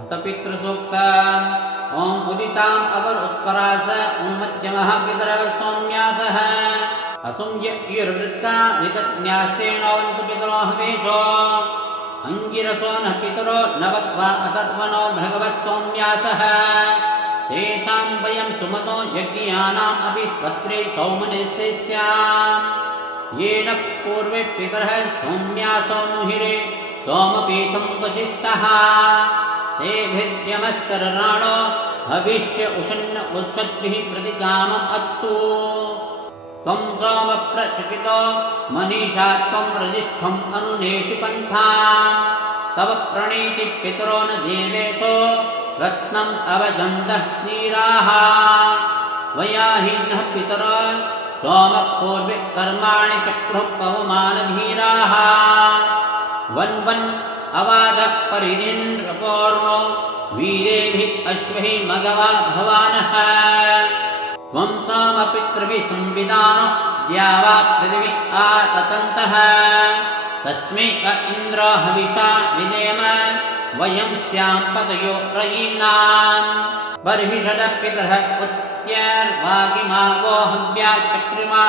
अथ पितृसूक्तम् ॐ उदिताम् अपर उत्परास ॐ मध्यमः पितरः सौम्यासः असुंयर्वृत्ता ऋतज्ञास्तेनोऽवन्तु पितरो हवेशो अङ्गिरसो नः पितरो नवक्वा अतर्वणो भृगवः सौम्यासः तेषां वयं सुमतो यज्ञानाम् अपि स्वत्रे सौमनस्य स्याम् येन पूर्वे पितरः सौम्यासो नुहिरे सोमपीठं वसिष्ठः तेभिर्यमः सरराणो हविष्य उषन्न उत्सद्भिः प्रतिकामम् अत्तु त्वं सोम प्रचकितो मनीषा त्वं रजिष्ठम् अनुनेषि पन्था तव प्रणीति पितरो न देवेशो रत्नम् अवजन्दः नीराः वयाहीनः पितरो सोमपूर्वे कर्माणि चक्रुः पवमानधीराः वन्वन् अवादः परिधिन्नृपोर्णो वीरेभिः अश्वैः मघवा भवानः त्वं सोमपितृभिः संविदानो द्यावा पृथिवी आततन्तः तस्मै इन्द्रो हविषा विदेम वयं स्यां पतयो रयीणाम् बर्हिषदः पितरः उत्त्यर्वागिमा वो हव्या चक्रिमा